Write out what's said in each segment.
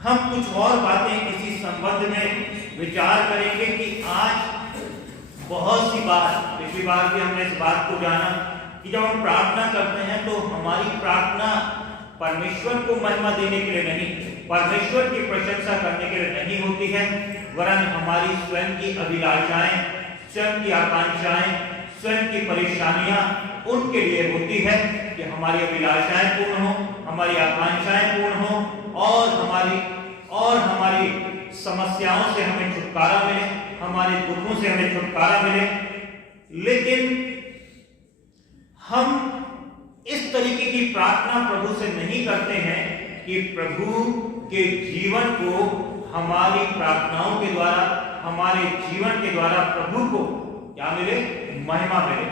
हम कुछ और बातें इसी संबंध में विचार करेंगे कि आज बहुत सी बार, पिछली बार भी हमने इस बात को जाना कि जब हम प्रार्थना करते हैं तो हमारी प्रार्थना परमेश्वर को महिमा देने के लिए नहीं, परमेश्वर की प्रशंसा करने के लिए नहीं होती है, वरन हमारी स्वयं की अभिलाषाएं, स्वयं की आकांक्षाएं, स्वयं की परेशानियां उनके लिए होती है कि हमारी अभिलाषाएं पूर्ण हो, हमारी आकांक्षाएं पूर्ण हो और हमारी समस्याओं से हमें छुटकारा मिले, हमारे दुखों से हमें छुटकारा मिले। लेकिन हम इस तरीके की प्रार्थना प्रभु से नहीं करते हैं कि प्रभु के जीवन को हमारी प्रार्थनाओं के द्वारा, हमारे जीवन के द्वारा प्रभु को क्या मिले? महिमा मिले,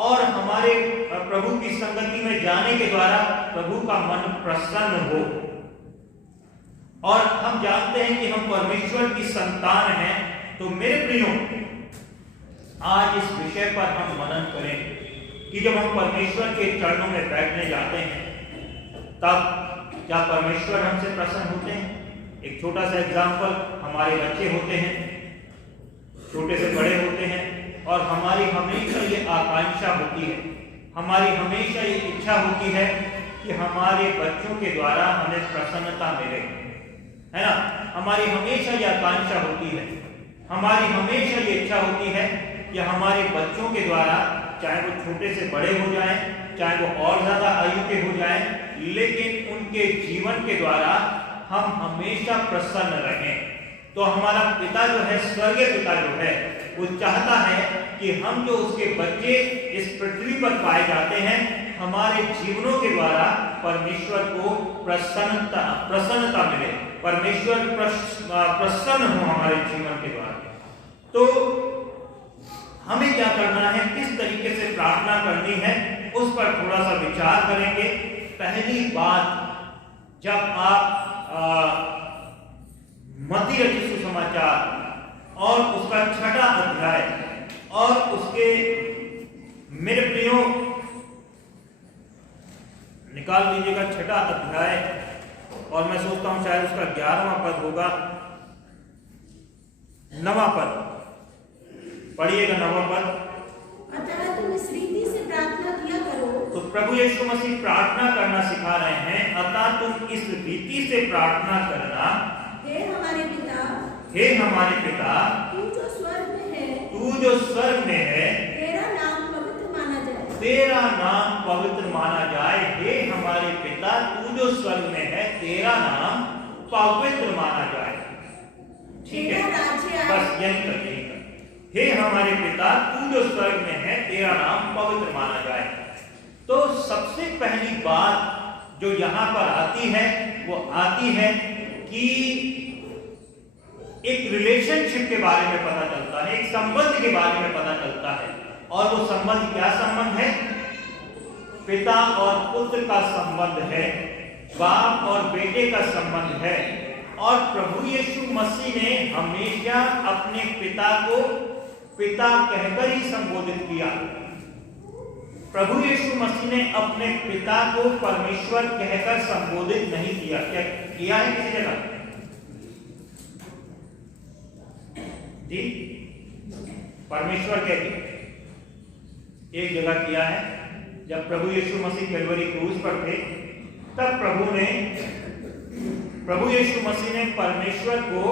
और हमारे प्रभु की संगति में जाने के द्वारा प्रभु का मन प्रसन्न हो। और हम जानते हैं कि हम परमेश्वर की संतान हैं। तो मेरे प्रियो, आज इस विषय पर हम मनन करें कि जब हम परमेश्वर के चरणों में बैठने जाते हैं तब क्या परमेश्वर हमसे प्रसन्न होते हैं? एक छोटा सा एग्जाम्पल, हमारे बच्चे होते हैं, छोटे से बड़े होते हैं, और हमारी हमेशा ये आकांक्षा होती है, हमारी हमेशा ये इच्छा होती है कि हमारे बच्चों के द्वारा हमें प्रसन्नता मिले, है ना? हमारी हमेशा ये आकांक्षा होती है, हमारी हमेशा ये इच्छा होती है कि हमारे बच्चों के द्वारा, चाहे वो छोटे से बड़े हो जाएं, चाहे वो और ज्यादा आयु के हो जाएं, लेकिन उनके जीवन के द्वारा हम हमेशा प्रसन्न रहें। तो हमारा पिता जो है, स्वर्गीय पिता जो है, वो चाहता है कि हम जो उसके बच्चे इस पृथ्वी पर पाए जाते हैं, हमारे जीवनों के द्वारा परमेश्वर को प्रसन्नता मिले, परमेश्वर प्रसन्न हो हमारे जीवन के द्वारा। तो हमें क्या करना है, किस तरीके से प्रार्थना करनी है, उस पर थोड़ा सा विचार करेंगे। पहली बात, जब आप मत्ती रचित सुसमाचार और उसका 6वां अध्याय और उसके, मेरे प्रियो निकाल लीजिएगा 6वां अध्याय, और मैं सोचता हूं शायद उसका 11वां पद होगा, 9वां पद पढ़िएगा, 9वां पद। अतः तुम इस रीति से प्रार्थना किया करो। तो प्रभु यीशु मसीह प्रार्थना करना सिखा रहे हैं, अतः तुम इस रीति से प्रार्थना करना, हे हमारे पिता, हे हमारे पिता, तू जो स्वर्ग में है, तू जो स्वर्ग में है, तेरा नाम पवित्र माना जाए, तेरा नाम पवित्र माना जाए। हे हमारे पिता, तू जो स्वर्ग में है, तेरा नाम पवित्र माना जाए। ठीक है, बस यही तक। हे हमारे पिता, तू जो स्वर्ग में है, तेरा नाम पवित्र माना जाए। तो सबसे पहली बात जो यहां पर आती है, वो आती है कि एक रिलेशनशिप के बारे में पता चलता है, एक संबंध के बारे में पता चलता है। और वो संबंध क्या संबंध है? पिता और पुत्र का संबंध है, बाप और बेटे का संबंध है। और प्रभु यीशु मसीह ने हमेशा अपने पिता को पिता कहकर ही संबोधित किया। प्रभु यीशु मसीह ने अपने पिता को परमेश्वर कहकर संबोधित नहीं किया। क्या किया है किसी जगह? जी, परमेश्वर कह के एक जगह किया है। जब प्रभु यीशु मसीह कैलवरी क्रूस पर थे, तब प्रभु यीशु मसीह ने परमेश्वर को,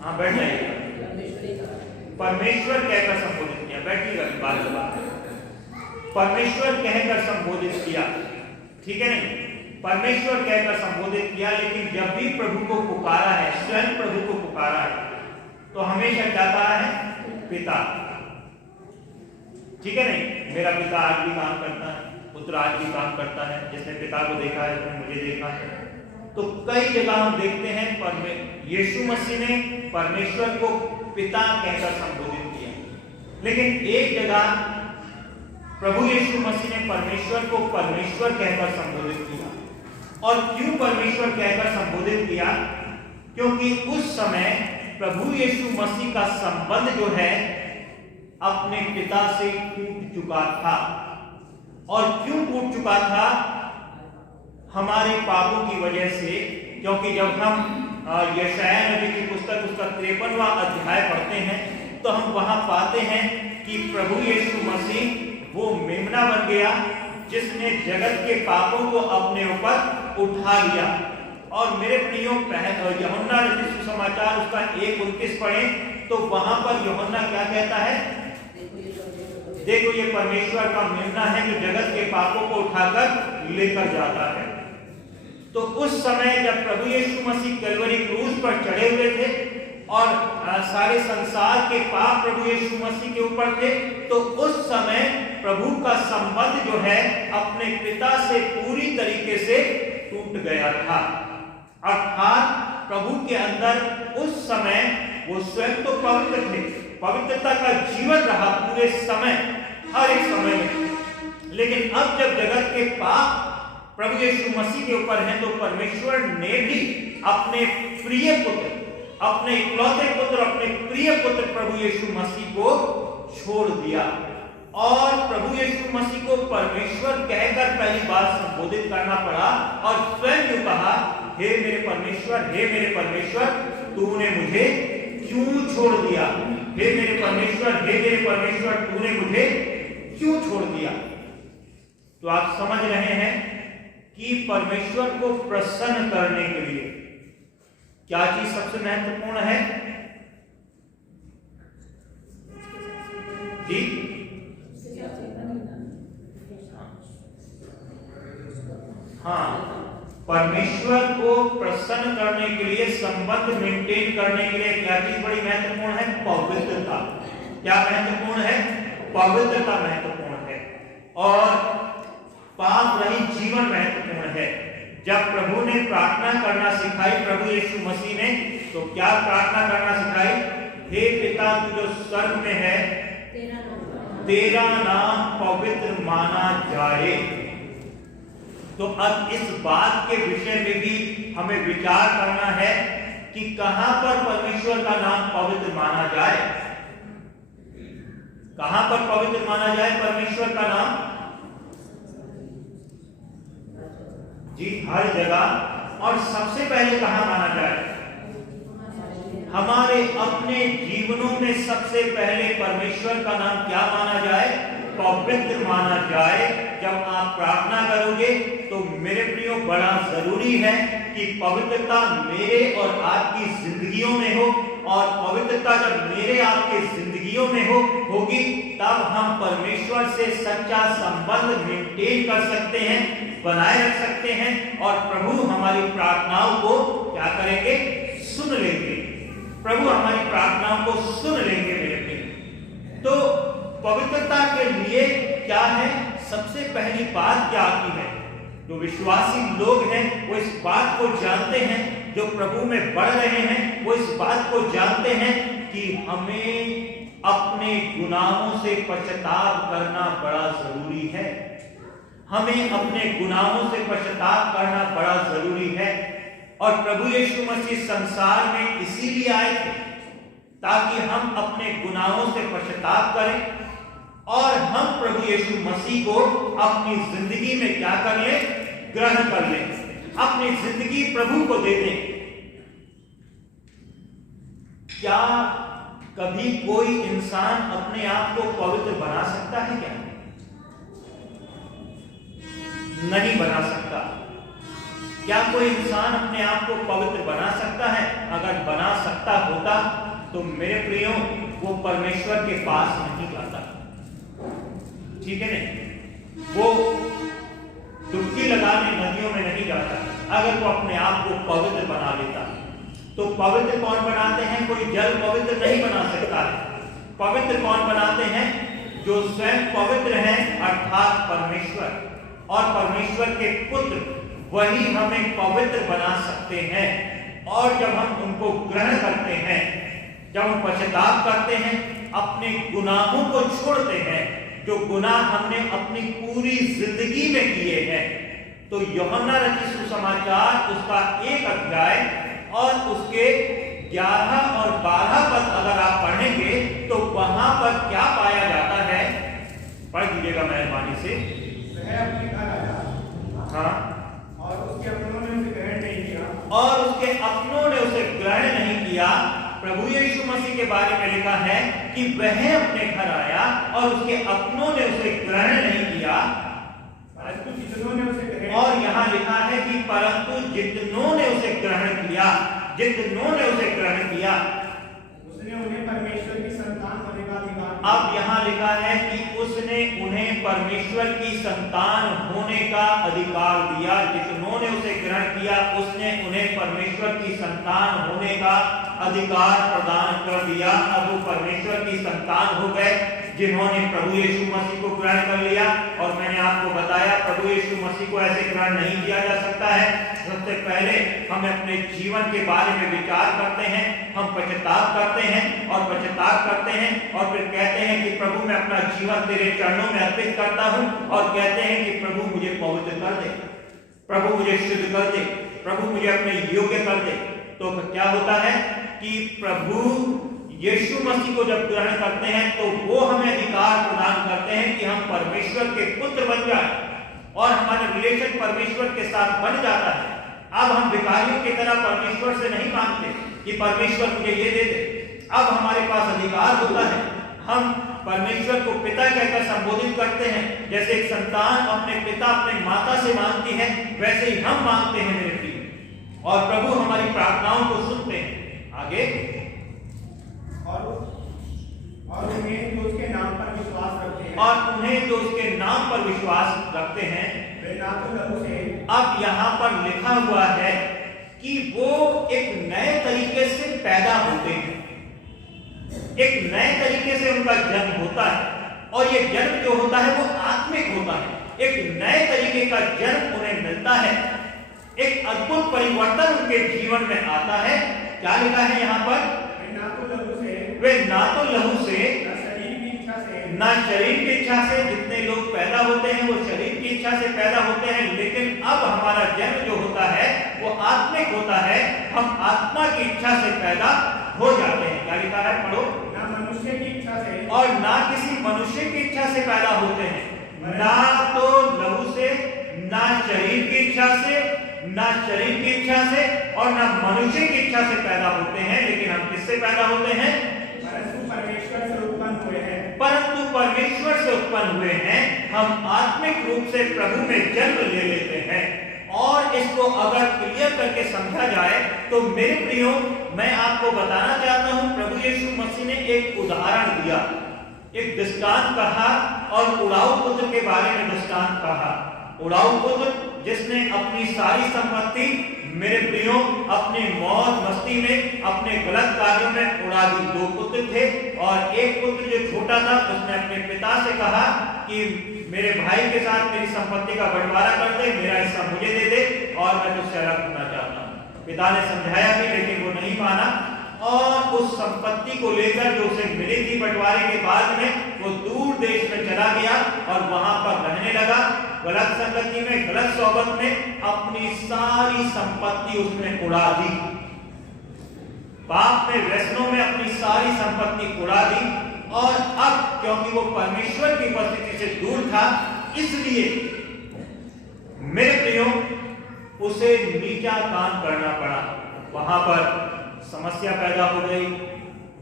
हाँ बैठ जाइएगा, परमेश्वर कहकर संबोधित किया। बैठिएगा, बात परमेश्वर कहकर संबोधित किया, ठीक है नहीं? परमेश्वर कहकर संबोधित किया। लेकिन जब भी प्रभु को पुकारा है, स्वयं प्रभु को पुकारा है, तो हमेशा क्या कहा है? पिता। ठीक है नहीं? मेरा पिता आज भी काम करता है, पुत्र आज भी काम करता है। जिसने पिता को देखा है उसने मुझे देखा है। तो कई जगह हम देखते हैं यीशु मसीह ने परमेश्वर को पिता कहकर संबोधित किया, लेकिन एक जगह प्रभु यीशु मसीह ने परमेश्वर को परमेश्वर कहकर संबोधित किया। और क्यों परमेश्वर कहकर संबोधित किया? क्योंकि उस समय प्रभु यीशु मसीह का संबंध जो है अपने पिता से टूट चुका था। और क्यों टूट चुका था? हमारे पापों की वजह से, क्योंकि जब हम यशायाह नबी की पुस्तक उसका 53वां अध्याय पढ़ते हैं तो हम वहां पाते हैं कि प्रभु यीशु मसीह वो मेमना बन गया जिसने जगत के पापों को अपने ऊपर उठा लिया। और मेरे प्रियो यूहन्ना रचित सुसमाचार उसका 1:29 पढ़ें तो वहां पर यूहन्ना क्या कहता है, देखो ये परमेश्वर का मेमना है जो जगत के पापों को उठाकर लेकर जाता है। तो उस समय जब प्रभु यीशु मसीह कलवरी क्रूस पर चढ़े हुए थे और सारे संसार के पाप प्रभु यीशु मसीह के ऊपर थे, तो उस समय प्रभु का संबंध जो है अपने पिता से पूरी तरीके से टूट गया था। अर्थात प्रभु के अंदर उस समय वो स्वयं तो पवित्र थे, पवित्रता का जीवन रहा पूरे समय, हर एक समय में, लेकिन अब जब जगत के पाप प्रभु यीशु मसीह के ऊपर हैं तो परमेश्वर ने भी अपने प्रिय पुत्र, अपने इकलौते पुत्र, अपने प्रिय पुत्र प्रभु यीशु मसीह को छोड़ दिया। और प्रभु यीशु मसीह को परमेश्वर कहकर पहली बार संबोधित करना पड़ा और स्वयं यूं कहा, हे मेरे परमेश्वर, हे मेरे परमेश्वर, तूने मुझे क्यों छोड़ दिया? हे मेरे परमेश्वर, हे मेरे परमेश्वर, तूने मुझे क्यों छोड़ दिया? तो आप समझ रहे हैं कि परमेश्वर को प्रसन्न करने के लिए क्या चीज सबसे महत्वपूर्ण है? जी, हाँ, परमेश्वर को प्रसन्न करने के लिए, संबंध मेंटेन करने के लिए क्या चीज बड़ी महत्वपूर्ण है? पवित्रता। क्या महत्वपूर्ण है? पवित्रता महत्वपूर्ण है और पाप रहित जीवन महत्वपूर्ण है। जब प्रभु ने प्रार्थना करना सिखाई प्रभु यीशु मसीह ने, तो क्या प्रार्थना करना सिखाई? हे पिता तू जो स्वर्ग में है, तेरा नाम पवित्र माना जाए। तो अब इस बात के विषय में भी हमें विचार करना है कि कहां पर परमेश्वर का नाम पवित्र माना जाए। कहां पर पवित्र माना जाए परमेश्वर का नाम? जी, हर जगह। और सबसे पहले कहां माना जाए? हमारे अपने जीवनों में सबसे पहले परमेश्वर का नाम क्या माना जाए? पवित्र माना जाए। जब आप प्रार्थना करोगे तो मेरे प्रियो बड़ा जरूरी है कि पवित्रता मेरे और आपकी जिंदगियों में हो, और पवित्रता जब मेरे आपके जिंदगियों में होगी तब हम परमेश्वर से सच्चा संबंध मेंटेन कर सकते हैं, बनाए रख सकते हैं, और प्रभु हमारी प्रार्थनाओं को क्या करेंगे? सुन लेंगे। प्रभु हमारी प्रार्थनाओं को सुन लेंगे मेरे प्रिय। तो पवित्रता के लिए क्या है? सबसे पहली बात क्या आती है? जो विश्वासी लोग हैं वो इस बात को जानते हैं, जो प्रभु में बढ़ रहे हैं वो इस बात को जानते हैं कि हमें अपने गुनाहों से पश्चाताप करना बड़ा जरूरी है। हमें अपने गुनाहों से पश्चाताप करना बड़ा जरूरी है। और प्रभु यीशु मसीह संसार में इसीलिए आए थे ताकि हम अपने गुनाहों से पश्चाताप करें और हम प्रभु यीशु मसीह को अपनी जिंदगी में क्या कर लें? ग्रहण कर लें, अपनी जिंदगी प्रभु को दे दें। क्या कभी कोई इंसान अपने आप को पवित्र बना सकता है? क्या नहीं बना सकता। क्या कोई इंसान अपने आप को पवित्र बना सकता है? अगर बना सकता होता तो मेरे प्रियो वो परमेश्वर के पास नहीं जाता, ठीक है नहीं? वो डुबकी लगाने नदियों में नहीं जाता अगर वो अपने आप को पवित्र बना लेता। तो पवित्र कौन बनाते हैं? कोई जल पवित्र नहीं बना सकता है। पवित्र कौन बनाते हैं? जो स्वयं पवित्र हैं, अर्थात परमेश्वर और परमेश्वर के पुत्र, वही हमें पवित्र बना सकते हैं। और जब हम उनको ग्रहण करते हैं, जब हम पश्चाताप करते हैं, अपने गुनाहों को छोड़ते हैं, जो गुनाह हमने अपनी पूरी जिंदगी में किए हैं, तो यूहन्ना रचित सुसमाचार उसका 1 अध्याय और उसके 11 और 12 पद अगर आप पढ़ेंगे तो वहां पर क्या पाया जाता है? पढ़ दीजिएगा मेहरबानी से। वह अपने घर आया, हाँ, और उसके अपनों ने उसे ग्रहण नहीं किया। और उसके अपनों ने उसे ग्रहण नहीं किया। प्रभु यीशु मसीह के बारे में लिखा है कि वह अपने घर आया और उसके अपनों ने उसे ग्रहण नहीं किया, परंतु जितनों ने उसे ग्रहण और यहाँ लिखा है कि परंतु जितनों ने उसे ग्रहण किया, जितनों ने उसे ग्रहण किया, उसने उन्हें परमेश्वर की संतान होने का अधिकार दिया। अब यहाँ लिखा है कि उसने उन्हें परमेश्वर की संतान होने का अधिकार दिया। जितनों ने उसे ग्रहण किया, उसने उन्हें परमेश्वर की संतान होने का अधिकार प्रदान कर दिया। अब वो परमेश्वर की संतान हो गए जिन्होंने प्रभु यीशु मसीह को ग्रहण कर लिया। और मैंने आपको बताया प्रभु यीशु मसीह को ऐसे ग्रहण नहीं किया जा सकता है। सबसे पहले हम अपने जीवन के बारे में विचार करते हैं, हम पश्चाताप करते हैं और पश्चाताप करते हैं और फिर कहते हैं कि प्रभु मैं अपना जीवन तेरे चरणों में अर्पित करता हूं, और कहते हैं कि प्रभु मुझे पवित्र कर दे, प्रभु मुझे शुद्ध कर दे, प्रभु मुझे अपने योग्य कर दे। तो क्या होता है कि प्रभु यीशु मसीह को जब ग्रहण करते हैं तो वो हमें अधिकार प्रदान करते हैं कि हम परमेश्वर के पुत्र बन जाए और हमारा रिलेशन परमेश्वर के साथ बन जाता है। अब हम भिखारियों की तरह परमेश्वर से नहीं मांगते कि परमेश्वर मुझे ये दे दे। अब हमारे पास अधिकार होता है, हम परमेश्वर को पिता कहकर संबोधित करते हैं। जैसे एक संतान अपने पिता अपने माता से मांगती है, वैसे ही हम मांगते हैं मेरे प्रिय, और प्रभु हमारी प्रार्थनाओं को सुनते हैं। आगे और उन्हें जो उसके नाम पर विश्वास रखते हैं, और उन्हें जो उसके नाम पर विश्वास रखते हैं, वे ना तो लहू से, अब यहाँ पर लिखा हुआ है कि वो एक नए तरीके से पैदा होते हैं, एक नए तरीके से उनका जन्म होता है, और ये जन्म जो होता है वो आत्मिक होता है। एक नए तरीके का जन्म उन्हें मिलता है, एक अद्भुत परिवर्तन उनके जीवन में आता है। क्या लिखा है यहाँ पर? वे ना तो लहू से, ना शरीर की इच्छा से, ना शरीर की इच्छा से। जितने लोग पैदा होते हैं वो शरीर की इच्छा से पैदा होते हैं, लेकिन अब हमारा जन्म जो होता है वो आत्मिक होता है। हम आत्मा की इच्छा से पैदा हो जाते हैं। क्या लिखा है? पढ़ो। ना मनुष्य की इच्छा से, और ना किसी मनुष्य की इच्छा से पैदा होते हैं, ना तो लहू से, ना शरीर की इच्छा से, ना शरीर की इच्छा से और ना मनुष्य की इच्छा से पैदा होते हैं। लेकिन हम किससे पैदा होते हैं? परंतु परमेश्वर से उत्पन्न हुए हैं। परंतु परमेश्वर से उत्पन्न हुए हैं। हम आत्मिक रूप से प्रभु में जन्म ले लेते हैं। और इसको अगर क्लियर करके समझा जाए तो मेरे प्रियो, मैं आपको बताना चाहता हूं, प्रभु यीशु मसीह ने एक उदाहरण दिया, एक दृष्टांत कहा, और उड़ाऊ पुत्र के बारे में दृष्टांत कहा। उड़ाऊ पुत्र जिसने अपनी सारी संपत्ति, मेरे प्रियो, अपने मौज मस्ती में, अपने गलत कार्यों में उड़ा दी। दो पुत्र थे, और एक पुत्र जो छोटा था उसने अपने पिता से कहा कि मेरे भाई के साथ मेरी संपत्ति का बंटवारा कर दे, मेरा हिस्सा मुझे दे दे, और मैं तुझसे अलग होना चाहता हूँ। पिता ने समझाया भी, लेकिन वो नहीं माना, और उस संपत्ति को लेकर जो उसे मिली थी बंटवारे के बाद में, वो दूर देश में चला गया और वहां पर रहने लगा। गलत संगति में, गलत सोबत में अपनी सारी संपत्ति उसने उड़ा दी। पाप में, व्यसनों में अपनी सारी संपत्ति उड़ा दी। और अब क्योंकि वो परमेश्वर की उपस्थिति से दूर था, इसलिए मेरे प्रियो उसे नीचा काम करना पड़ा। वहां पर समस्या पैदा हो गई।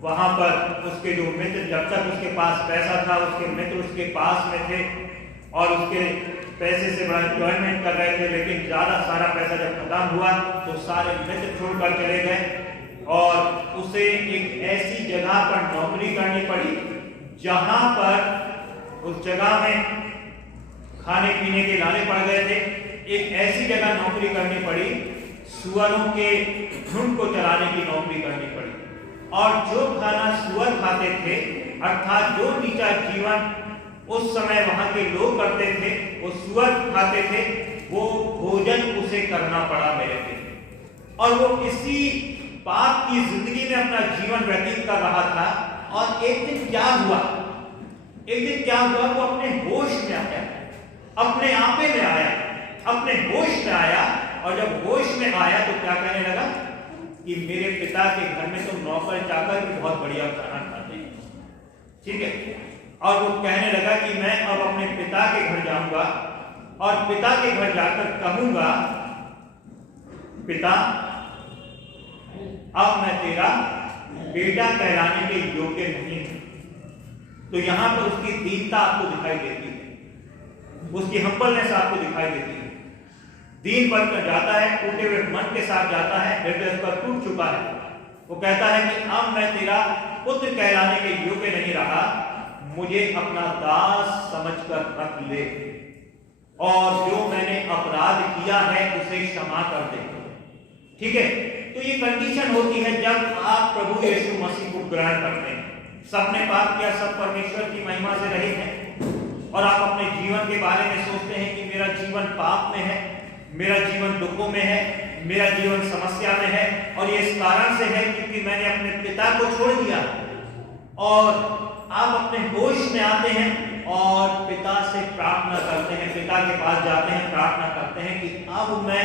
वहां पर उसके जो मित्र, जब तक उसके पास पैसा था, उसके मित्र उसके पास में थे और उसके पैसे से बड़ा एंजॉयमेंट कर रहे थे, लेकिन ज्यादा सारा पैसा जब खत्म हुआ तो सारे मित्र छोड़कर चले गए और उसे एक ऐसी जगह पर नौकरी करनी पड़ी जहां पर उस जगह में खाने पीने के लाले पड़ गए थे। एक ऐसी जगह नौकरी करनी पड़ी, सुअरों के झुंड को चलाने की नौकरी करनी पड़ी। और जो खाना सुअर खाते थे, अर्थात जो नीचा जीवन उस समय वहां के लोग करते थे, वो सुअर खाते थे, वो भोजन उसे करना पड़ा मेरे थे। और वो इसी पाप की जिंदगी में अपना जीवन व्यतीत कर रहा था। और एक दिन क्या हुआ, वो अपने होश में आया, अपने आपे में आया, अपने होश में आया। और जब होश में आया तो क्या कहने लगा कि मेरे पिता के घर में तो नौकर चाकर भी बहुत बढ़िया खाना खाते हैं, ठीक है। और वो कहने लगा कि मैं अब अपने पिता के घर जाऊंगा और पिता के घर जाकर कहूंगा पिता, अब मैं तेरा बेटा कहलाने के योग्य नहीं हूं। तो यहां पर उसकी दीनता आपको दिखाई देती है, उसकी हम्बलनेस आपको दिखाई देती है। दीन बनकर जाता है, टूटे हुए मन के साथ जाता है, हृदय उसका टूट चुका है। वो कहता है कि अब मैं तेरा पुत्र कहलाने के योग्य नहीं रहा, मुझे अपना दास समझकर रख ले और जो मैंने अपराध किया है उसे क्षमा कर दे। ठीक है, तो ये कंडीशन होती है जब आप प्रभु यीशु मसीह को ग्रहण करते हैं। सबने पाप किया, सब परमेश्वर की महिमा से रहित हैं और आप अपने जीवन के बारे में सोचते हैं कि मेरा जीवन पाप में है, मेरा जीवन दुखों में है, मेरा जीवन समस्या में है और ये इस कारण से है क्योंकि मैंने अपने पिता को छोड़ दिया। और आप अपने होश में आते हैं और पिता से प्रार्थना करते हैं, पिता के पास जाते हैं, प्रार्थना करते हैं कि अब मैं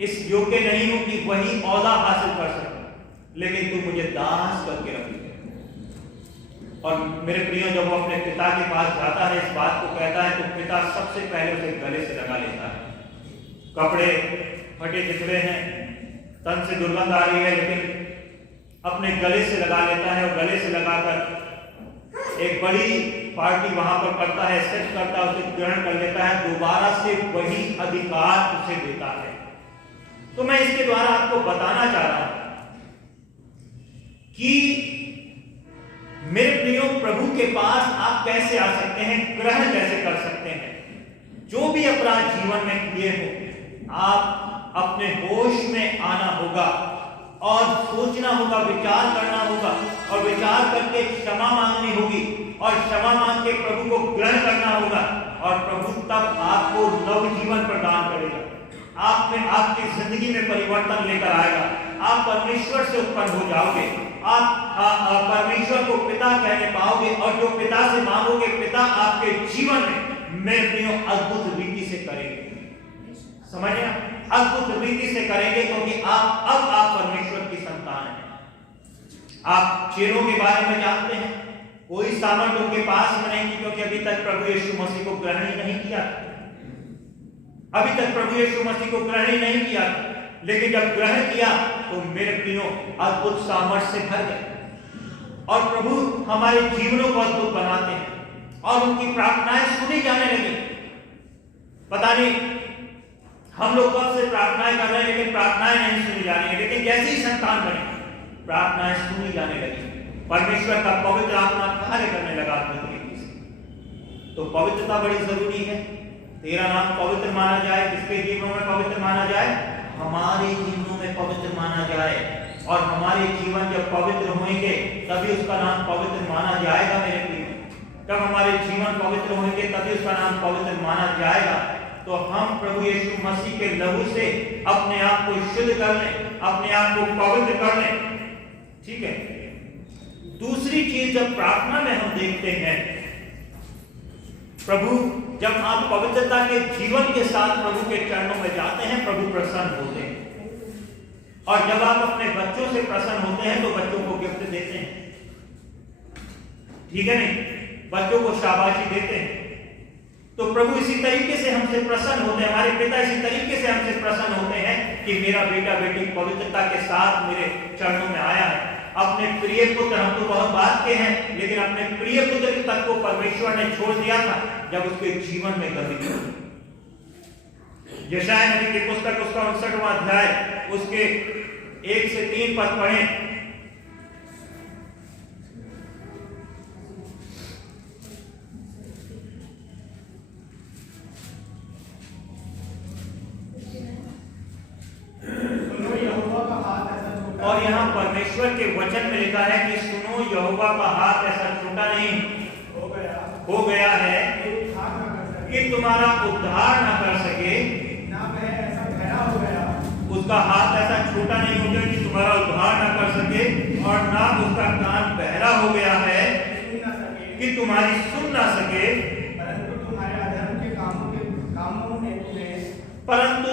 इस योग्य नहीं हूं कि वही औदा हासिल कर सकूं, लेकिन तू मुझे दास करके रख। और मेरे प्रियो, जब वो अपने पिता के पास जाता है, इस बात को कहता है, तो पिता सबसे पहले उसे गले से लगा लेता है। कपड़े फटे चिथड़े हैं, तन से दुर्गंध आ रही है, लेकिन अपने गले से लगा लेता है और गले से लगाकर एक बड़ी पार्टी वहां पर करता है, सेट करता है, उसे ग्रहण कर लेता है, दोबारा से वही अधिकार उसे देता है। तो मैं इसके द्वारा आपको बताना चाह रहा हूं कि मेरे प्रियो, प्रभु के पास आप कैसे आ सकते हैं, ग्रहण कैसे कर सकते हैं। जो भी अपराध जीवन में किए हो, आप अपने होश में आना होगा और सोचना होगा, विचार करना होगा और विचार करके क्षमा मांगनी होगी और क्षमा मांग के प्रभु को ग्रहण करना होगा और प्रभु तब आपको नव जीवन प्रदान करेगा। आप में आपकी जिंदगी में परिवर्तन लेकर आएगा। आप परमेश्वर से उत्पन्न हो जाओगे, आप परमेश्वर को पिता कहने पाओगे और जो पिता से मांगोगे, पिता आपके जीवन में मेरे प्रियो अद्भुत रीति से करेंगे। समझे ना, अद्भुत रीति से करेंगे क्योंकि अब आप परमेश्वर की संतान हैं। आप चेलों के बारे में जानते हैं, कोई सामर्थ उनके पास में नहीं थी क्योंकि अभी तक प्रभु यीशु मसीह को ग्रहण ही नहीं किया। अभी तक प्रभु यीशु मसीह को ग्रहण ही नहीं किया, लेकिन जब ग्रहण किया तो मेरे प्रियो अद्भुत सामर्थ से भर गए और प्रभु हमारे जीवनों को अद्भुत बनाते हैं और उनकी प्रार्थनाएं सुनी जाने लगी। पता नहीं हम लोग कब से प्रार्थनाएं कर रहे हैं, लेकिन प्रार्थनाएं नहीं सुनी जाने लगी। लेकिन जैसे ही संतान बने, प्रार्थनाएं सुनी जाने लगी। परमेश्वर का पवित्र आत्मा कार्य करने लगा अपने तरीके से। तो पवित्रता बड़ी जरूरी है। तेरा नाम पवित्र माना जाए, किसके जीवनों में पवित्र माना जाए? हमारे जीवनों में पवित्र माना जाए। और हमारे जीवन जब पवित्र होंगे तभी उसका नाम पवित्र माना जाएगा। मेरे प्रिय, जब हमारे जीवन पवित्र होंगे तभी उसका नाम पवित्र माना जाएगा। तो हम प्रभु यीशु मसीह के लहू से अपने आप को शुद्ध कर लें, अपने आप को पवित्र कर लें। ठीक है। दूसरी चीज जब प्रार्थना में हम देखते हैं, प्रभु जब आप पवित्रता के जीवन के साथ प्रभु के चरणों में जाते हैं, प्रभु प्रसन्न होते हैं। और जब आप अपने बच्चों से प्रसन्न होते हैं तो बच्चों को गिफ्ट देते हैं, ठीक है नहीं? बच्चों को शाबाशी देते हैं। तो प्रभु इसी तरीके से हमसे प्रसन्न होते हैं, हमारे पिता इसी तरीके से हमसे प्रसन्न होते हैं कि मेरा बेटा बेटी पवित्रता के साथ मेरे चरणों में आया है। अपने प्रिय पुत्र, हम तो बहुत बात के हैं, लेकिन अपने प्रिय पुत्र तक को परमेश्वर ने छोड़ दिया था जब उसके जीवन में गंदगी हुई। यशायाह नबी की पुस्तक उसका 59वां अध्याय उसके 1 से 3 पद पढ़ें। और यहाँ परमेश्वर के वचन में लिखा है कि सुनो, यहोवा का हाथ ऐसा छोटा नहीं हो गया है कि तुम्हारा उद्धार न कर सके, ना वह ऐसा बहरा हो गया, उसका हाथ ऐसा छोटा नहीं हो गया कि तुम्हारा उद्धार न कर सके, और ना उसका कान बहरा हो गया है सुन ना सके, कि तुम्हारी सुन ना सके, परंतु तुम्हारे अधर्म के कामों ने परंतु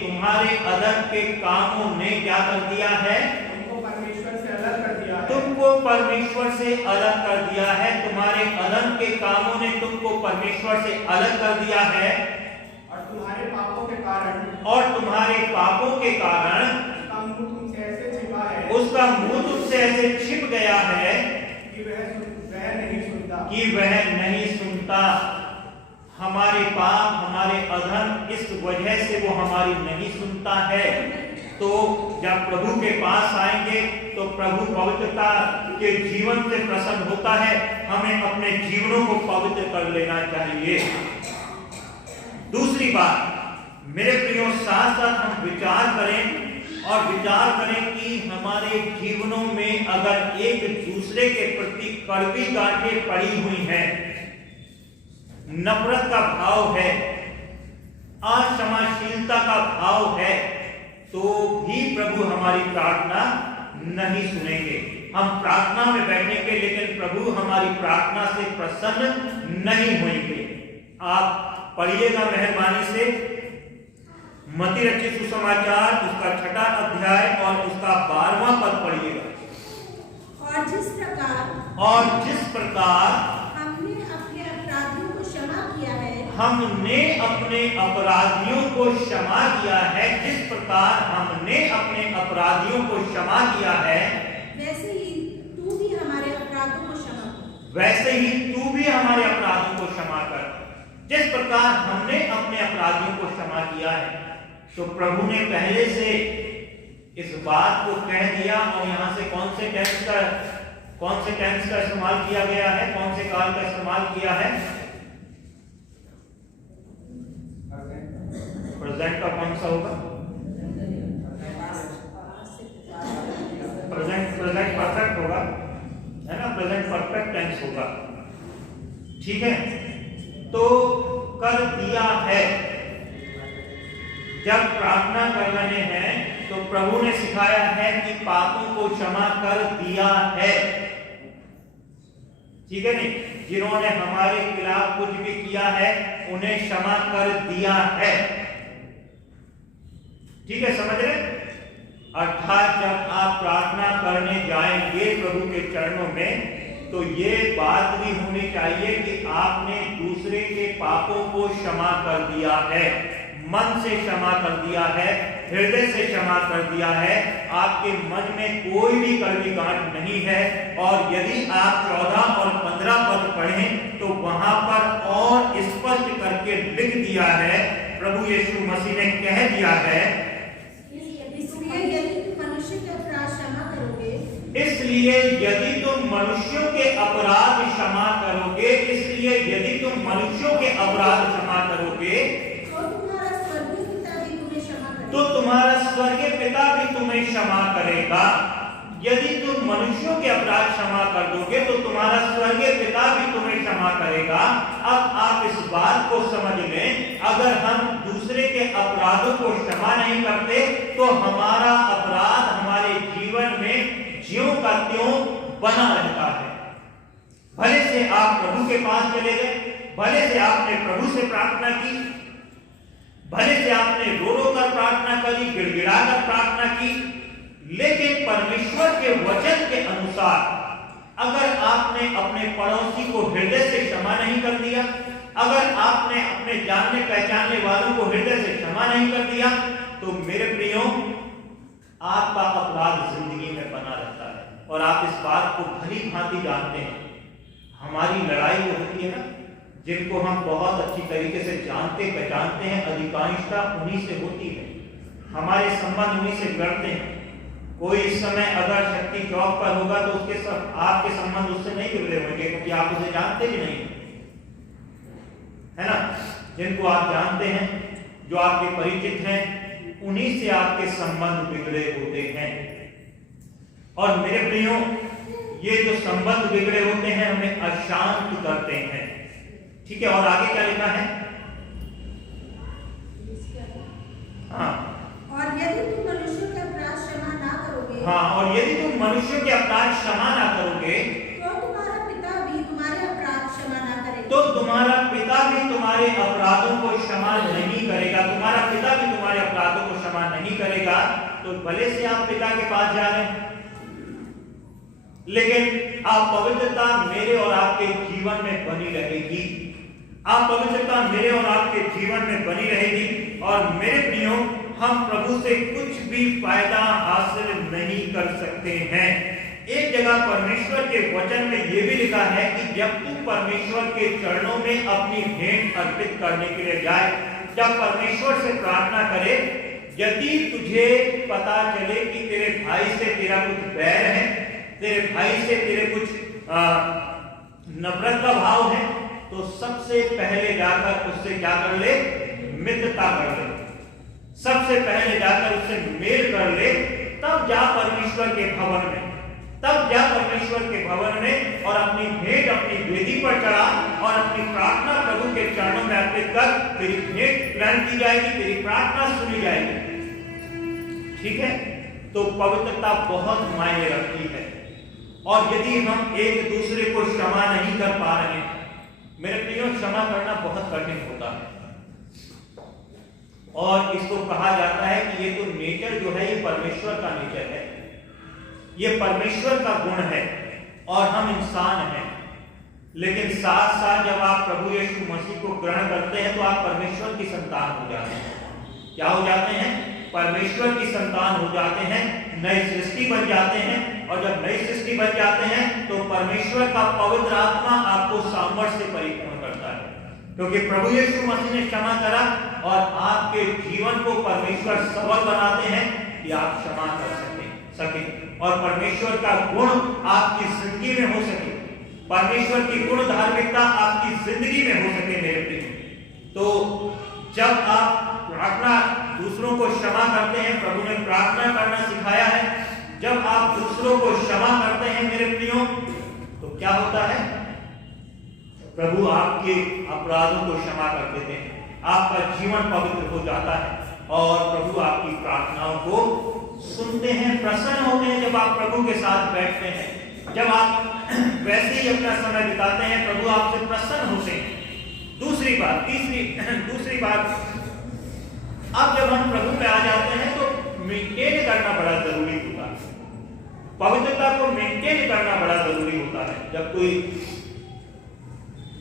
तुम्हारे अधर्म के कामों ने क्या कर दिया है? तुमको परमेश्वर से अलग कर दिया है। तुमको परमेश्वर से अलग कर दिया है। तुम्हारे अधर्म के कामों ने तुमको परमेश्वर से अलग कर दिया है। और तुम्हारे पापों के कारण के कारण उसका मुंह तुमसे ऐसे छिपा है उसका मुंह तुमसे ऐसे छिप गया है कि वह नहीं सुनता। कि वह नहीं सुनता। हमारे पाप, हमारे अधर्म, इस वजह से वो हमारी नहीं सुनता है। तो जब प्रभु के पास आएंगे तो प्रभु पवित्रता के जीवन से प्रसन्न होता है। हमें अपने जीवनों को पवित्र कर लेना चाहिए। दूसरी बात, मेरे प्रियो, साथ साथ हम विचार करें कि हमारे जीवनों में अगर एक दूसरे के प्रति कड़वी गांठें पड़ी हुई हैं, नफरत का भाव है, अक्षमाशीलता का भाव है, तो भी प्रभु हमारी प्रार्थना नहीं सुनेंगे। हम प्रार्थना में बैठेंगे लेकिन प्रभु हमारी प्रार्थना से प्रसन्न नहीं होंगे। आप पढ़िएगा मेहरबानी से मत्ती रचित सुसमाचार उसका 6वां अध्याय और उसका 12वां पद पढ़िएगा। और जिस प्रकार हमने अपने अपराधियों को क्षमा किया है, जिस प्रकार हमने अपने अपराधियों को क्षमा किया है, वैसे ही तू भी हमारे अपराधों को क्षमा कर। जिस प्रकार हमने अपने अपराधियों को क्षमा किया है। तो प्रभु ने पहले से इस बात को कह दिया। और यहाँ से कौन से टेंस का इस्तेमाल किया गया है, कौन से काल का इस्तेमाल किया है? प्रेजेंट का कौन सा होगा? प्रेजेंट परफेक्ट होगा, है ना? प्रेजेंट परफेक्ट टेंस होगा। ठीक है, तो कर दिया है। जब प्रार्थना कर रहे हैं तो प्रभु ने सिखाया है कि पापों को क्षमा कर दिया है। ठीक है नहीं? जिन्होंने हमारे खिलाफ कुछ भी किया है उन्हें क्षमा कर दिया है। ठीक है, समझ रहे? अर्थात जब आप प्रार्थना करने जाएंगे प्रभु के चरणों में, तो ये बात भी होनी चाहिए कि आपने दूसरे के पापों को क्षमा कर दिया है, मन से क्षमा कर दिया है, हृदय से क्षमा कर दिया है। आपके मन में कोई भी कड़वी गांठ नहीं है। और यदि आप 14 और 15 पद पढ़ें तो वहां पर और स्पष्ट करके लिख दिया है, प्रभु यीशु मसीह ने कह दिया है, इसलिए यदि तुम मनुष्य के अपराध क्षमा करोगे, तो तुम्हारा स्वर्गीय पिता भी तुम्हें क्षमा करेगा। यदि तुम मनुष्यों के अपराध क्षमा कर दोगे तो तुम्हारा स्वर्गीय पिता भी तुम्हें क्षमा करेगा। अब आप इस बात को समझ लें, अगर हम दूसरे के अपराधों को क्षमा नहीं करते तो हमारा अपराध हमारे जीवन में ज्यों का त्यों बना रहता है। भले से आप प्रभु के पास चले गए, भले से आपने प्रभु से प्रार्थना की, भले से आपने रो रो कर प्रार्थना करी, गिड़गिड़ा कर प्रार्थना की, लेकिन परमेश्वर के वचन के अनुसार अगर आपने अपने पड़ोसी को हृदय से क्षमा नहीं कर दिया, अगर आपने अपने जानने पहचानने वालों को हृदय से क्षमा नहीं कर दिया, तो मेरे प्रियो आपका अपराध जिंदगी में बना रहता है। और आप इस बात को भली भांति जानते हैं। हमारी लड़ाई वो होती है ना, जिनको हम बहुत अच्छी तरीके से जानते पहचानते हैं, अधिकांशतः उन्हीं से होती है। हमारे संबंध उन्हीं से बिगड़ते हैं। कोई इस समय अगर शक्ति चौक पर होगा तो उसके सब आपके संबंध उससे नहीं बिगड़े होंगे, क्योंकि आप उसे जानते भी नहीं, है ना। जिनको आप जानते हैं, जो आपके परिचित हैं, उन्हीं से आपके संबंध बिगड़े होते हैं। और मेरे प्रियो, ये जो संबंध बिगड़े होते हैं हमें अशांत करते हैं। ठीक है, और आगे क्या लिखा है? हाँ, और यदि तुम मनुष्यों के अपराध क्षमा ना करोगे, हाँ, और यदि तुम मनुष्यों के अपराध क्षमा ना करोगे, तो तुम्हारा पिता भी तुम्हारे अपराध क्षमा ना करेगा। तो तुम्हारा पिता भी तुम्हारे अपराधों को क्षमा नहीं करेगा। तुम्हारा पिता भी तुम्हारे अपराधों को क्षमा नहीं करेगा। तो भले से आप पिता के पास जा रहे हैं, लेकिन आप पवित्रता मेरे और आपके जीवन में बनी रहेगी। आप पवित्रता मेरे और आपके जीवन में बनी रहेगी। और मेरे प्रियो, हम प्रभु से कुछ भी फायदा हासिल नहीं कर सकते हैं। एक जगह परमेश्वर के वचन में यह भी लिखा है कि जब तू परमेश्वर के चरणों में अपनी भेंट अर्पित करने के लिए जाए, जब परमेश्वर से प्रार्थना करे, यदि तुझे पता चले कि तेरे भाई से तेरा कुछ बैर है, तेरे भाई से तेरे कुछ नफरत का भाव है, तो सबसे पहले जाकर उससे क्या कर ले? मित्रता कर ले। सबसे पहले जाकर उससे मेल कर ले, तब जा परमेश्वर के भवन में, तब जा परमेश्वर के भवन में और अपनी भेंट अपनी वेदी पर चढ़ा और अपनी प्रार्थना प्रभु के चरणों में अर्पित कर, तेरी भेंट ग्रहण की जाएगी, तेरी प्रार्थना सुनी जाएगी। ठीक है? तो पवित्रता बहुत मायने रखती है। और यदि हम एक दूसरे को क्षमा नहीं कर पा रहे हैं, मेरे प्रियो, क्षमा करना बहुत कठिन होता है। और इसको कहा जाता है कि ये तो नेचर जो है, ये परमेश्वर का नेचर है, ये परमेश्वर का गुण है और हम इंसान हैं। लेकिन साथ साथ जब आप प्रभु यीशु मसीह को ग्रहण करते हैं तो आप परमेश्वर की संतान हो जाते हैं। क्या हो जाते हैं? परमेश्वर की संतान हो जाते हैं, नई सृष्टि बन जाते हैं। और जब नई सृष्टि बन जाते हैं तो परमेश्वर का पवित्र आत्मा आपको सामर्थ्य से परिपूर्ण करता है, क्योंकि प्रभु यीशु मसीह ने क्षमा करा और आपके जीवन को परमेश्वर सबल बनाते हैं कि आप क्षमा कर सके और परमेश्वर का गुण आपकी जिंदगी में हो सके, परमेश्वर की गुण धार्मिकता आपकी जिंदगी में हो सके। मेरे प्रिय, तो जब आप प्रार्थना दूसरों को क्षमा करते हैं, प्रभु ने प्रार्थना करना सिखाया है, जब आप दूसरों को क्षमा करते हैं मेरे प्रियो, तो क्या होता है? प्रभु आपके अपराधों को क्षमा कर देते हैं, आपका जीवन पवित्र हो जाता है और प्रभु आपकी प्रार्थनाओं को सुनते हैं, प्रसन्न होते हैं। जब आप प्रभु के साथ बैठते हैं, जब आप वैसे ही अपना समय बिताते हैं, प्रभु आपसे प्रसन्न होते हैं। दूसरी बात, अब जब हम प्रभु पे आ जाते हैं तो मेंटेन करना बड़ा जरूरी होता है, पवित्रता को मेंटेन करना बड़ा जरूरी होता है। जब कोई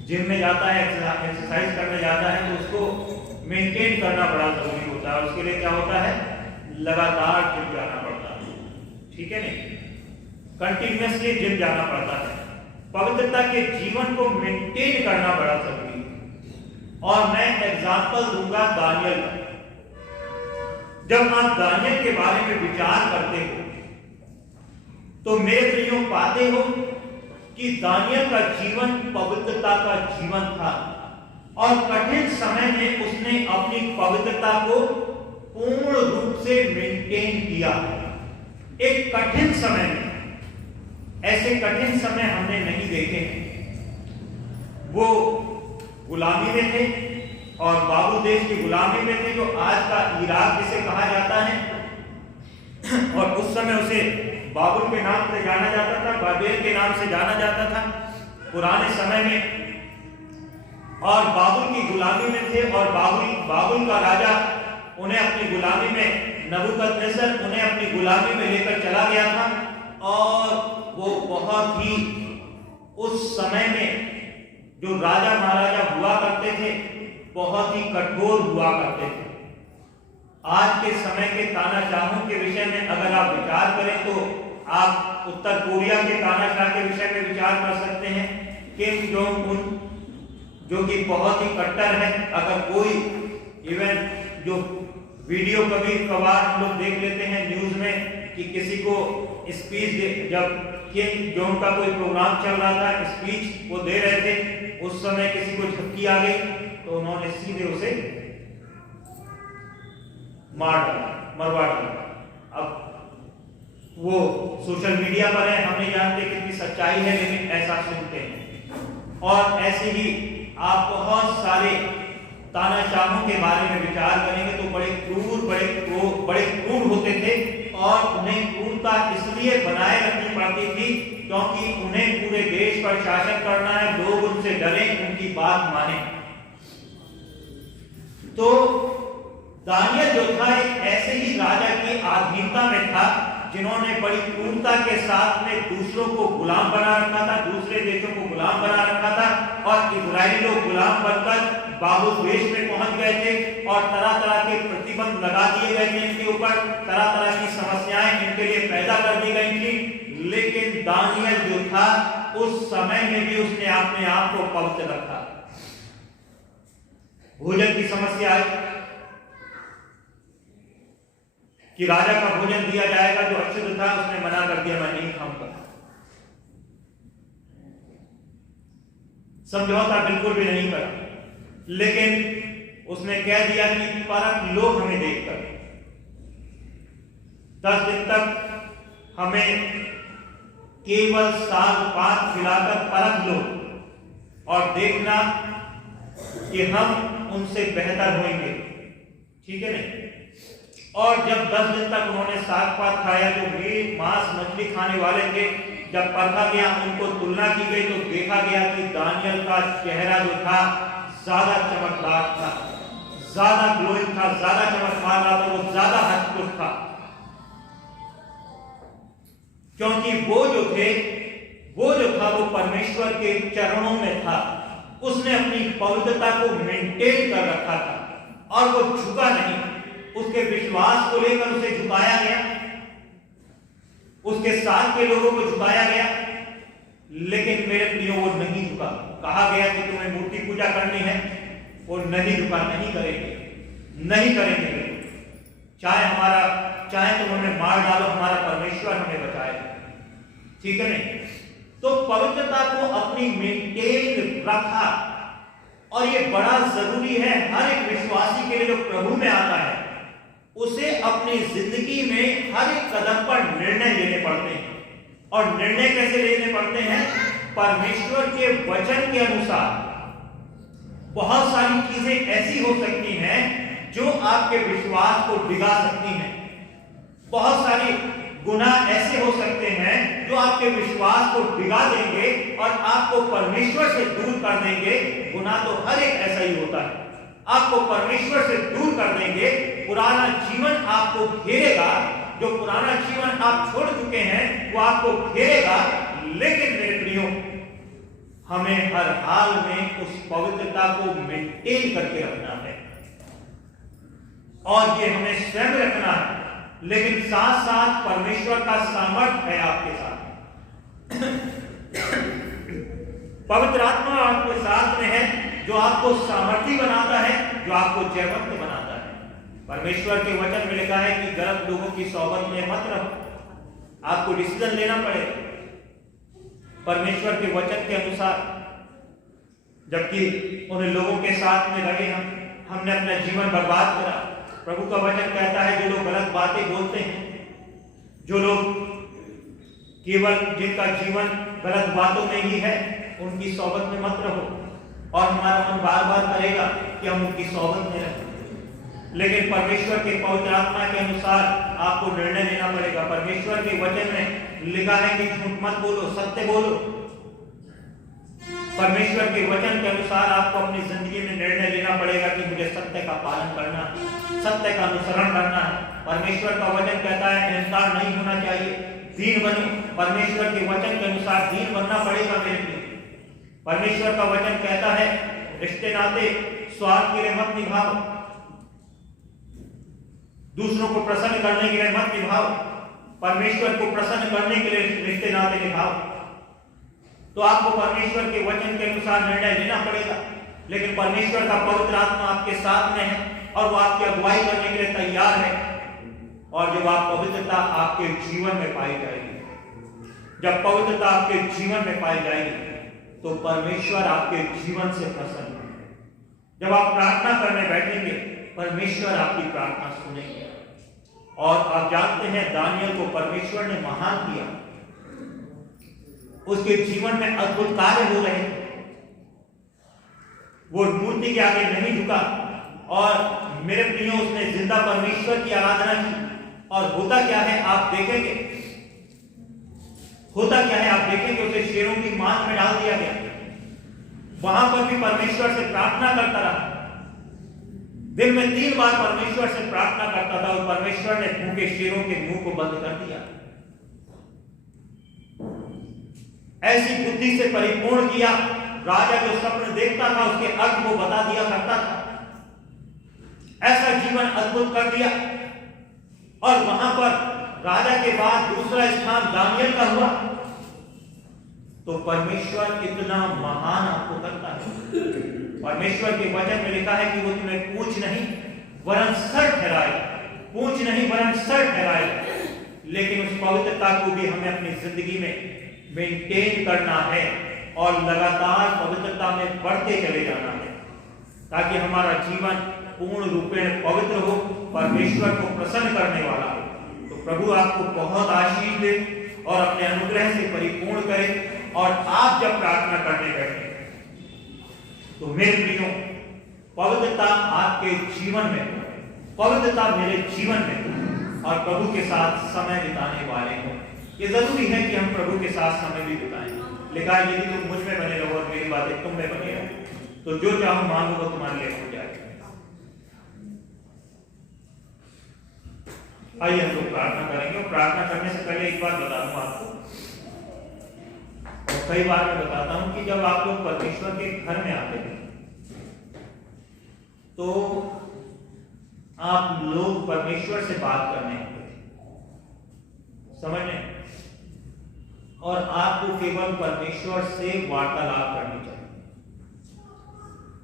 जिम में जाता है, एक्सरसाइज करने जाता है, तो उसको मेंटेन करना बड़ा जरूरी होता है। उसके लिए क्या होता है? लगातार जिम जाना पड़ता है, ठीक है नहीं? कंटिन्यूअसली जिम जाना पड़ता है। पवित्रता के जीवन को मेंटेन करना बड़ा जरूरी है। और मैं एग्जांपल दूंगा दानियल का। जब आप दानियल के बारे में विचार करते हो तो मेरे प्रियो पाते हो कि दानियल का जीवन पवित्रता का जीवन था और कठिन समय में उसने अपनी पवित्रता को पूर्ण रूप से मेंटेन किया। एक कठिन समय में, ऐसे कठिन समय हमने नहीं देखे हैं। वो गुलामी में थे और बाबुल देश की गुलामी में थे, जो आज का इराक जिसे कहा जाता है, और उस समय उसे बाबुल के नाम से जाना जाता था, बाबेल के नाम से जाना जाता था पुराने समय में। और बाबुल की गुलामी में थे और बाबुल का राजा उन्हें अपनी गुलामी में, नबूकदनेस्सर उन्हें अपनी गुलामी में लेकर चला गया था। और वो बहुत ही उस समय में जो राजा महाराजा हुआ करते थे, बहुत ही कठोर हुआ करते थे। आज के समय के तानाशाहों के विषय में अगर आप विचार करें तो आप उत्तर कोरिया के तानाशाह के विषय में विचार कर सकते हैं, किम जोंग उन, जो कि बहुत ही कट्टर है। अगर कोई इवन जो वीडियो कभी कभार हम लोग देख लेते हैं न्यूज में कि किसी को स्पीच, जब किम जोंग का कोई प्रोग्राम चल रहा था, स्पीच वो दे रहे थे, उस समय किसी को झपकी आ गई तो उन्होंने सीधे उसे मरवा डाला। अब वो सोशल मीडिया पर है, हम नहीं जानते कितनी सच्चाई है, लेकिन ऐसा सुनते हैं। और ऐसे ही आप बहुत सारे तानाशाहों के बारे में विचार करेंगे तो बड़े क्रूर होते थे और उन्हें क्रूरता इसलिए बनाए रखनी पड़ती थी क्योंकि उन्हें पूरे देश पर शासन करना है, लोग उनसे डरे, उनकी बात माने। तो दानियल जो था एक ऐसे ही राजा की अधीनता में था जिन्होंने बड़ी क्रूरता के साथ में दूसरों को गुलाम बना रखा था, दूसरे देशों को गुलाम बना रखा था। और इजरायली लोग गुलाम बनकर बाबुल देश में पहुंच गए थे और तरह तरह के प्रतिबंध लगा दिए गए थे इनके ऊपर, तरह तरह की समस्याएं इनके लिए पैदा कर दी गई थी, लेकिन दानियल जो था उस समय में भी उसने अपने आप को पवित्र रखा। भोजन की समस्या आई कि राजा का भोजन दिया जाएगा जो अशुद्ध था, उसने मना कर दिया, मैं नहीं खाऊंगा। समझौता बिल्कुल भी नहीं करा, लेकिन उसने कह दिया कि परख लो हमें देखकर, 10 दिन तक हमें केवल साग पात खिलाकर परख लो और देखना कि हम उनसे बेहतर होंगे, ठीक है नहीं। और जब 10 दिन तक उन्होंने साग पात खाया, जो मीट मांस मछली खाने वाले थे, जब परखा गया, उनको तुलना की गई, तो देखा गया कि दानियल का चेहरा जो था ज्यादा चमकदार था, ज्यादा ग्लोइंग था, ज्यादा चमक मार रहा था, वो ज्यादा हस्तपुष्ट था, क्योंकि वो जो था वो परमेश्वर के चरणों में था। उसने अपनी पवित्रता को मेंटेन कर रखा था और वो झुका नहीं। उसके विश्वास को लेकर उसे झुकाया गया, उसके साथ के लोगों को झुकाया गया, लेकिन मेरे प्रियो वो नहीं झुका। कहा गया कि तुम्हें मूर्ति पूजा करनी है, वो नहीं झुका, नहीं करेंगे। चाहे तुम हमें मार डालो, हमारा परमेश्वर हमें बचाए, ठीक है नहीं। तो पवित्रता को अपनी मेंटेन रखा, और ये बड़ा जरूरी है हर एक विश्वासी के लिए जो प्रभु में आता है, उसे अपनी जिंदगी में हर एक कदम पर निर्णय लेने पड़ते हैं। और निर्णय कैसे लेने पड़ते हैं? परमेश्वर के वचन के अनुसार। बहुत सारी चीजें ऐसी हो सकती हैं जो आपके विश्वास को डिगा सकती हैं। बहुत सारी गुनाह ऐसे हो सकते हैं जो आपके विश्वास को डिगा देंगे और आपको परमेश्वर से दूर कर देंगे। गुनाह तो हर एक ऐसा ही होता है, आपको परमेश्वर से दूर कर देंगे। पुराना जीवन आपको घेरेगा, जो पुराना जीवन आप छोड़ चुके हैं वो आपको घेरेगा। लेकिन मेरे प्रियो, हमें हर हाल में उस पवित्रता को मेंटेन करके रखना है, और ये हमें स्वयं रखना है, लेकिन साथ साथ परमेश्वर का सामर्थ्य है आपके साथ। पवित्र आत्मा आपके साथ में है, जो आपको सामर्थी बनाता है, जो आपको जयवंत बनाता है। परमेश्वर के वचन में लिखा है कि गलत लोगों की सोबत में मत रहो। आपको डिसीजन लेना पड़ेगा परमेश्वर के वचन के अनुसार। जबकि उन लोगों के साथ में रहे हमने अपना जीवन बर्बाद करा। प्रभु का वचन कहता है जो लोग गलत बातें बोलते हैं, जो लोग केवल जिनका जीवन गलत बातों में ही है, उनकी सोबत में मत रहो। और हमारा मन बार बार करेगा कि हम उनकी सोबत में रहें, लेकिन परमेश्वर के पवित्र आत्मा के अनुसार आपको निर्णय लेना पड़ेगा। परमेश्वर के वचन में लिखा है कि झूठ मत बोलो, सत्य बोलो। परमेश्वर के वचन के अनुसार आपको अपनी जिंदगी में निर्णय लेना पड़ेगा कि मुझे सत्य का पालन करना, सत्य का अनुसरण करना है। परमेश्वर का वचन कहता है अहंकार नहीं होना चाहिए, दीन बनो। परमेश्वर के वचन के अनुसार दीन बनना पड़ेगा मेरे लिए। परमेश्वर का वचन कहता है रिश्ते नाते स्वार्थ के लिए मत निभाओ, दूसरों को प्रसन्न करने के लिए मत निभाओ, परमेश्वर को प्रसन्न करने के लिए रिश्ते नाते निभाओ। तो आपको परमेश्वर के वचन के अनुसार निर्णय लेना पड़ेगा। लेकिन परमेश्वर का पवित्र आत्मा आपके साथ में है और वो आपकी अगुवाई करने के लिए तैयार है। और जब आप पवित्रता आपके जीवन में पाई जाएगी, जब पवित्रता आपके जीवन में पाई जाएगी, तो परमेश्वर आपके जीवन से प्रसन्न है। जब आप प्रार्थना करने बैठेंगे, परमेश्वर आपकी प्रार्थना सुनेंगे। और आप जानते हैं दानियल को परमेश्वर ने महान किया, उसके जीवन में अद्भुत कार्य हो रहे थे। वो मूर्ति के आगे नहीं झुका, और मेरे प्रियो उसने जिंदा परमेश्वर की आराधना की। और होता क्या है आप देखेंगे, होता क्या है आप देखेंगे, उसे शेरों की मांद में डाल दिया गया। वहां पर भी परमेश्वर से प्रार्थना करता रहा। दिन में 3 बार परमेश्वर से प्रार्थना करता था और परमेश्वर ने भूखे शेरों के मुंह को बंद कर दिया। ऐसी बुद्धि से परिपूर्ण किया। राजा जो स्वप्न देखता था उसके अर्थ को बता दिया करता था। ऐसा जीवन अद्भुत कर दिया। और वहां पर राजा के बाद दूसरा स्थान दानियल का हुआ। तो परमेश्वर कितना महान आपको करता है। परमेश्वर के वचन में लिखा है कि वो तुम्हें पूछ नहीं वरन सर ठहराए, पूछ नहीं वरन सर ठहराए। लेकिन उस पवित्रता को भी हमें अपनी जिंदगी में मेंटेन करना है और लगातार पवित्रता में बढ़ते चले जाना है, ताकि हमारा जीवन पूर्ण रूपेण पवित्र हो, परमेश्वर को प्रसन्न करने वाला हो। तो प्रभु आपको बहुत आशीष दे और अपने अनुग्रह से परिपूर्ण करे। और आप जब प्रार्थना करने बैठे तो मेरे प्रियो, पवित्रता आपके जीवन में, पवित्रता मेरे जीवन में और प्रभु के साथ समय बिताने वाले हो। ये जरूरी है कि हम प्रभु के साथ समय भी बिताएं। लिखा है यदि तुम मुझ में बने रहो और मेरी बातें तुम में बनी रहो तो जो चाहो मांगो वो तुम्हारे लिए हो जाएगा। आइए हम लोग प्रार्थना करेंगे। और प्रार्थना करने से पहले एक बात बता दूं आपको, और कई बार मैं बताता हूं कि जब आप लोग परमेश्वर के घर में आते हैं तो आप लोग परमेश्वर से बात करने आते हैं, समझ रहे? और आपको केवल परमेश्वर से वार्तालाप करनी चाहिए,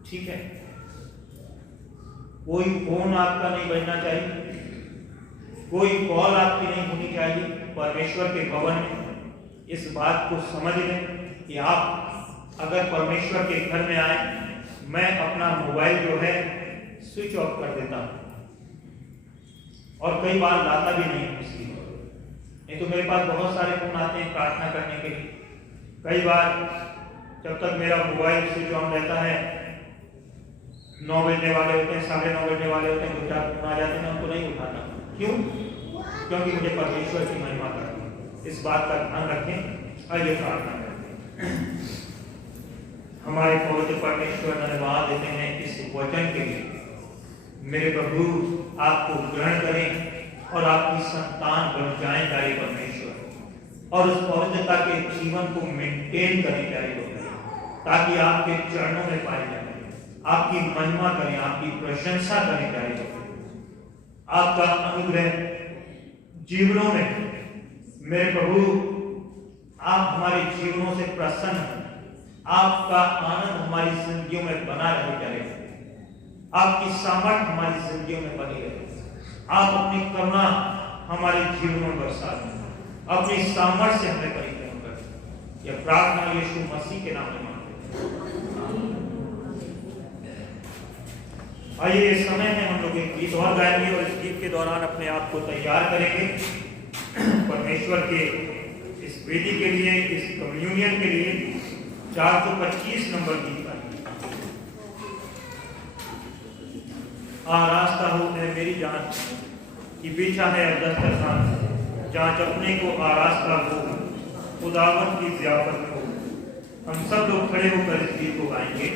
ठीक है? कोई फोन आपका नहीं बजना चाहिए, कोई कॉल आपकी नहीं होनी चाहिए। परमेश्वर के भवन में इस बात को समझ लें कि आप अगर परमेश्वर के घर में आए, मैं अपना मोबाइल जो है स्विच ऑफ कर देता हूं और कई बार लाता भी नहीं इसलिए, नहीं तो मेरे पास बहुत सारे फोन आते हैं प्रार्थना करने के लिए। कई बार जब तक मेरा मोबाइल स्विच ऑन रहता है, 9 बजने वाले होते हैं, 9:30 बजने वाले होते हैं, 2-4 फोन आ जाते हैं, उनको नहीं उठाता। क्यों? क्योंकि मुझे परमेश्वर की महिमा करनी है। इस बात का ध्यान रखें। आइए प्रार्थना करते हैं। हमारे पवित्र परमेश्वर, धन्यवाद देते हैं इस वचन के लिए। मेरे प्रभु आपको ग्रहण करें और आपकी संतान बन जाएं प्यारे परमेश्वर, और उस पवित्रता के जीवन को मेंटेन करें प्यारे प्रभु, ताकि आपके चरणों में पाए जाए, आपकी महिमा करें, आपकी प्रशंसा करें प्यारे प्रभु। आपका अनुग्रह जीवनों में मेरे प्रभु, आप हमारे जीवनों से प्रसन्न हैं, आपका आनंद हमारी जिंदगियों में बना रहे प्यारे प्रभु, आपकी सामर्थ हमारी जिंदगियों में बनी रहे, आप अपनी करुणा हमारे जीवनों में बरसा दें, अपनी सामर्थ से हमें परिपूर्ण करें। यह प्रार्थना यीशु मसीह के नाम में मांगते हैं। आइए इस समय में हम लोग एक गीत और गाएंगे और इस गीत के दौरान अपने आप को तैयार करेंगे परमेश्वर के इस वेदी के लिए, इस कम्युनियन के लिए। 425 नंबर गीत का रास्ता हो है मेरी जान कि पीछा है दस्तरखान, जहाँ चपने को आरास्ता हो खुदावन की ज़ियाफत हो। हम सब लोग खड़े होकर इस गीत को गाएंगे।